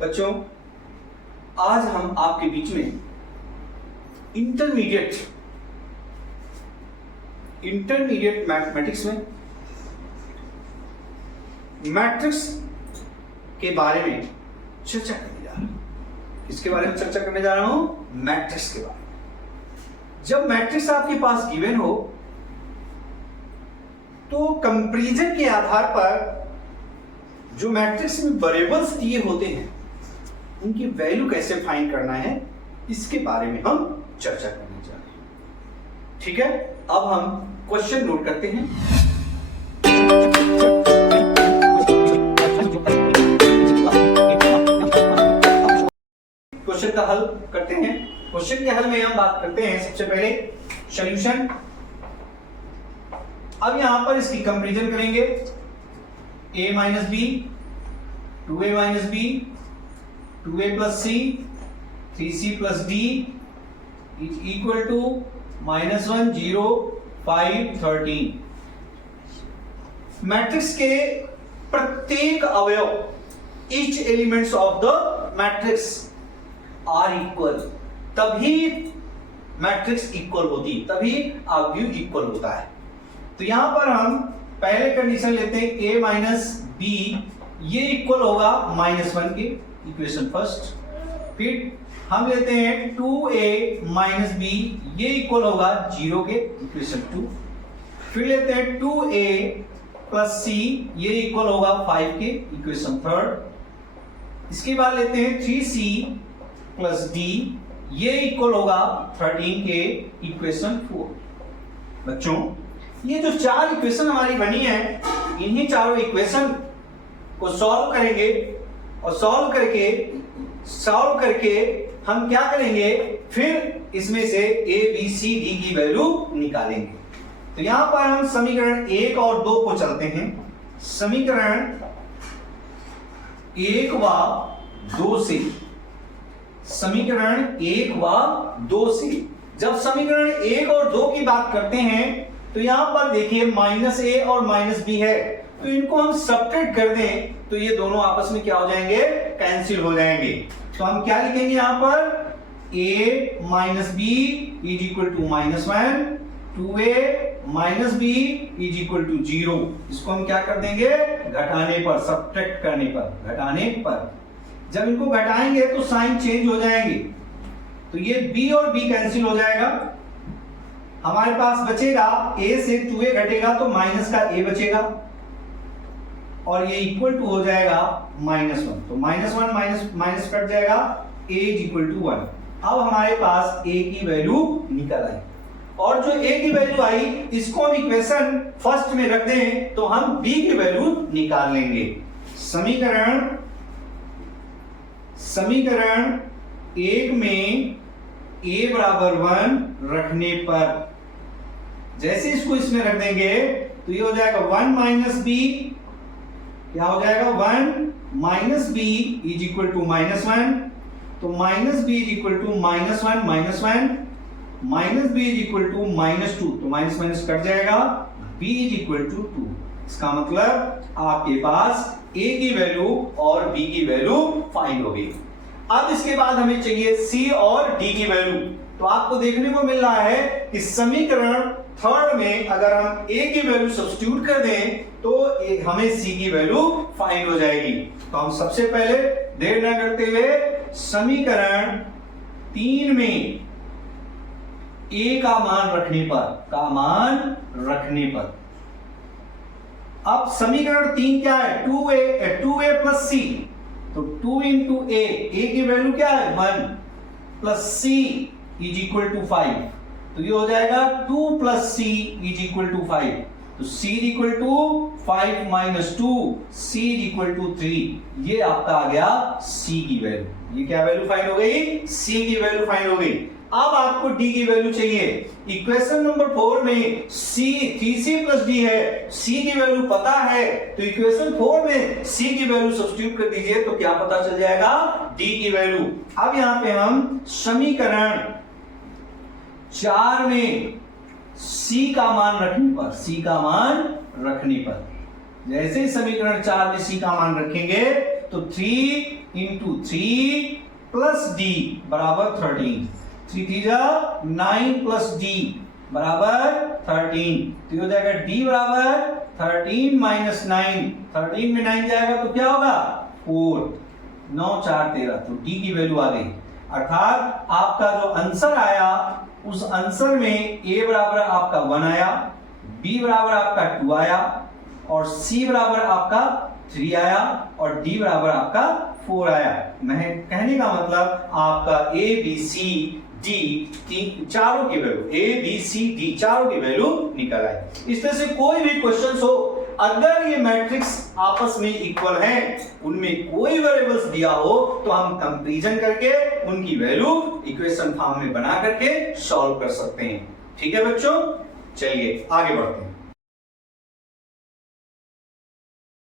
बच्चों, आज हम आपके बीच में इंटरमीडिएट मैथमेटिक्स में मैट्रिक्स के बारे में चर्चा करने जा रहा हूं। किसके बारे में चर्चा करने जा रहा हूं? मैट्रिक्स के बारे में। जब मैट्रिक्स आपके पास गिवन हो तो कंपैरिजन के आधार पर जो मैट्रिक्स में वेरिएबल्स दिए होते हैं उनकी वैल्यू कैसे फाइंड करना है, इसके बारे में हम चर्चा करने जा रहे हैं। ठीक है, अब हम क्वेश्चन नोट करते हैं। क्वेश्चन का हल करते हैं। क्वेश्चन के हल में हम बात करते हैं सबसे पहले सॉल्यूशन। अब यहां पर इसकी कंपैरिजन करेंगे। a minus b, 2a minus b, 2a plus c, 3c plus d is equal to -1 0 5 13। Matrix के प्रत्येक अवयव, each elements of the matrix are equal, तभी मैट्रिक्स इक्वल होती, तभी आर्ग्यू इक्वल होता है। तो यहां पर हम पहले कंडीशन लेते हैं a माइनस बी, ये इक्वल होगा -1 के, इक्वेशन फर्स्ट। फिर हम लेते हैं 2a माइनस बी, ये इक्वल होगा 0 के, इक्वेशन 2। फिर लेते हैं 2a प्लस सी, ये इक्वल होगा 5 के, इक्वेशन थर्ड। इसके बाद लेते हैं 3c प्लस डी, ये इक्वल होगा 13 के, इक्वेशन 4। बच्चों, ये जो चार इक्वेशन हमारी बनी है, इन्हीं चारों इक्वेशन को सॉल्व करेंगे और सॉल्व करके हम क्या करेंगे, फिर इसमें से a b c d की वैल्यू निकालेंगे। तो यहां पर हम समीकरण 1 और 2 को चलते हैं। समीकरण 1 व 2 से, समीकरण 1 व 2 से जब समीकरण 1 और 2 की बात करते हैं तो यहां पर देखिए -a और -b है, तो इनको हम सब्ट्रैक्ट कर दें तो ये दोनों आपस में क्या हो जाएंगे, कैंसिल हो जाएंगे। तो हम क्या लिखेंगे यहां पर, a minus b is equal to -1, 2a minus b is equal to 0। इसको हम क्या कर देंगे, घटाने पर, सब्ट्रैक्ट करने पर, घटाने पर। जब इनको घटाएंगे तो साइन चेंज हो जाएंगे, तो ये b और b कैंसिल हो जाएगा। हमारे पास बचेगा a से 2a घटेगा तो माइनस का a बचेगा और ये इक्वल टू हो जाएगा -1, तो -1 माइनस कट जाएगा, a इज इक्वल टू 1। अब हमारे पास a की वैल्यू निकल आई, और जो a की वैल्यू आई इसको हम इक्वेशन फर्स्ट में रख दें तो हम b की वैल्यू निकाल लेंगे। समीकरण 1 में a बराबर 1 रखने पर, जैसे इसको इसमें रख देंगे तो ये हो जाएगा 1 माइनस बी, क्या हो जाएगा, 1 minus b is equal to -1, तो minus b is equal to -1 -1, minus b is equal to -2, तो माइनस माइनस कट जाएगा, b इज इक्वल टू 2। इसका मतलब आपके पास a की वैल्यू और b की वैल्यू फाइंड हो गई। अब इसके बाद हमें चाहिए c और d की वैल्यू। तो आपको देखने को मिल रहा है कि समीकरण थर्ड में अगर हम a की वैल्यू सब्स्टिट्यूट कर दें तो हमें c की वैल्यू फाइंड हो जाएगी। तो हम सबसे पहले देर न करते हुए समीकरण 3 में a का मान रखने पर, अब समीकरण 3 क्या है, 2a प्लस c, तो 2 इंटू a की वैल्यू क्या है 1 plus c is equal to 5, तो ये हो जाएगा 2 plus c is equal to 5, तो c is equal to 5 minus 2, c is equal to 3। ये आपका आ गया c की वैल्यू। ये क्या वैल्यू फाइंड हो गई, c की वैल्यू फाइंड हो गई। अब आपको d की वैल्यू चाहिए। इक्वेशन नंबर 4 में c 3c प्लस d है, c की वैल्यू पता है, तो इक्वेशन 4 में c की वैल्यू सब्स्टिट्यूट कर दीजिए तो क्या पता चल जाएगा, d की वैल्यू। अब यहां पे हम समीकरण 4 में c का मान रखने पर, जैसे ही समीकरण 4 में c का मान रखेंगे तो 3 इंटू 3 प्लस डी बराबर 13, 3 3 जा 9 प्लस डी बराबर 13, तो ये हो जाएगा डी बराबर 13 माइनस 9, 13 में 9 जाएगा तो क्या होगा 4, 9 4 13, तो डी की वैल्यू आ गई। अर्थात आपका जो आंसर आया उस आंसर में ए बराबर आपका 1 आया, बी बराबर आपका 2 आया और सी बराबर आपका 3 आया और डी बराबर आपका 4 आया। मैं कहने का मतलब आपका ए बी सी डी चारों की value, a b c d चारों की वैल्यू निकल आई। इस तरह से कोई भी क्वेश्चन हो, अगर ये मैट्रिक्स आपस में इक्वल है, उनमें कोई वेरिएबल्स दिया हो तो हम कंपैरिजन करके उनकी वैल्यू इक्वेशन फॉर्म में बना करके सॉल्व कर सकते हैं। ठीक है बच्चों, चलिए आगे बढ़ते हैं।